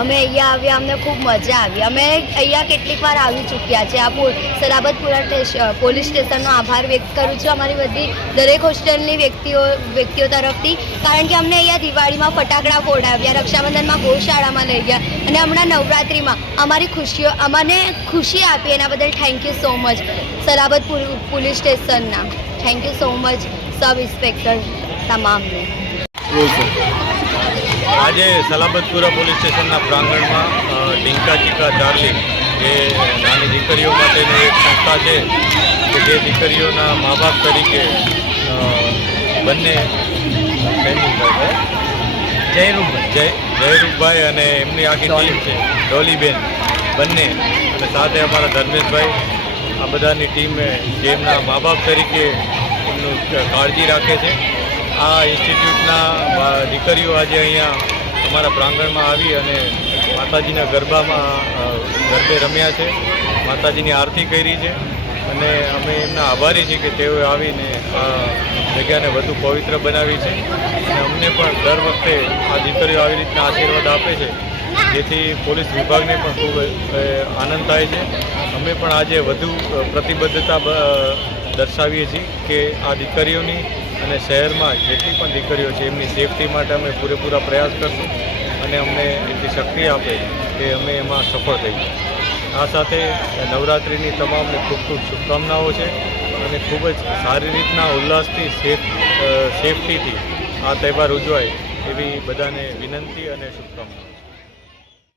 અમે અહીંયા આવ્યા, અમને ખૂબ મજા આવી. અમે અહીંયા કેટલીક વાર આવી ચૂક્યા છે. આ સલાબતપુરા પોલીસ સ્ટેશનનો આભાર વ્યક્ત કરું છું અમારી બધી, દરેક હોસ્ટેલની વ્યક્તિઓ વ્યક્તિઓ તરફથી. કારણ કે અમને અહીંયા દિવાળીમાં ફટાકડા ફોડાવ્યા, રક્ષાબંધનમાં ગૌશાળામાં લઈ ગયા અને હમણાં નવરાત્રિમાં અમારી ખુશીઓ, અમને ખુશી આપી એના બદલ thank you so much Salabatpur police સ્ટેશનના. Thank you so much sub inspector તમામને આજે સલાબતપુરા પોલીસ સ્ટેશનના પ્રાંગણમાં ઢીંકા ચીકા ચાર્લી જે નાની દીકરીઓ માટેની એક સંસ્થા છે કે જે દીકરીઓના મા બાપ તરીકે બંને જયરૂપભાઈ. જય જયરૂપભાઈ અને એમની આખી ટીમ છે ડોલીબેન બંને. અને સાથે અમારા ધર્મેશભાઈ આ બધાની ટીમે જે એમના મા બાપ તરીકે એમનું કાળજી રાખે છે. આ ઇન્સ્ટિટ્યૂટના દીકરીઓ આજે અહીંયા અમારા પ્રાંગણમાં આવી અને માતાજીના ગરબામાં ગરબે રમ્યા છે. માતાજીની આરતી કરી છે અને અમે એમના આભારી છીએ કે તેઓએ આવીને આ જગ્યાને વધુ પવિત્ર બનાવી છે. અને અમને પણ દર વખતે આ દીકરીઓ આવી રીતના આશીર્વાદ આપે છે. જેથી પોલીસ વિભાગને પણ ખૂબ આનંદ થાય છે. અમે પણ આજે વધુ પ્રતિબદ્ધતા દર્શાવીએ છીએ કે આ દીકરીઓની અને શહેરમાં જેટલી પણ દીકરીઓ છે, એમની સેફટી માટે અમે પૂરેપૂરા પ્રયાસ કરશું અને અમને એટલી શક્તિ આપે કે અમે એમાં સફળ થઈએ આ સાથે નવરાત્રિની તમામને ખૂબ ખૂબ શુભકામનાઓ છે અને ખૂબ જ સારી રીતના ઉલ્લાસથી સેફ સેફટીથી આ તહેવાર ઉજવાય એવી બધાને વિનંતી અને શુભકામનાઓ.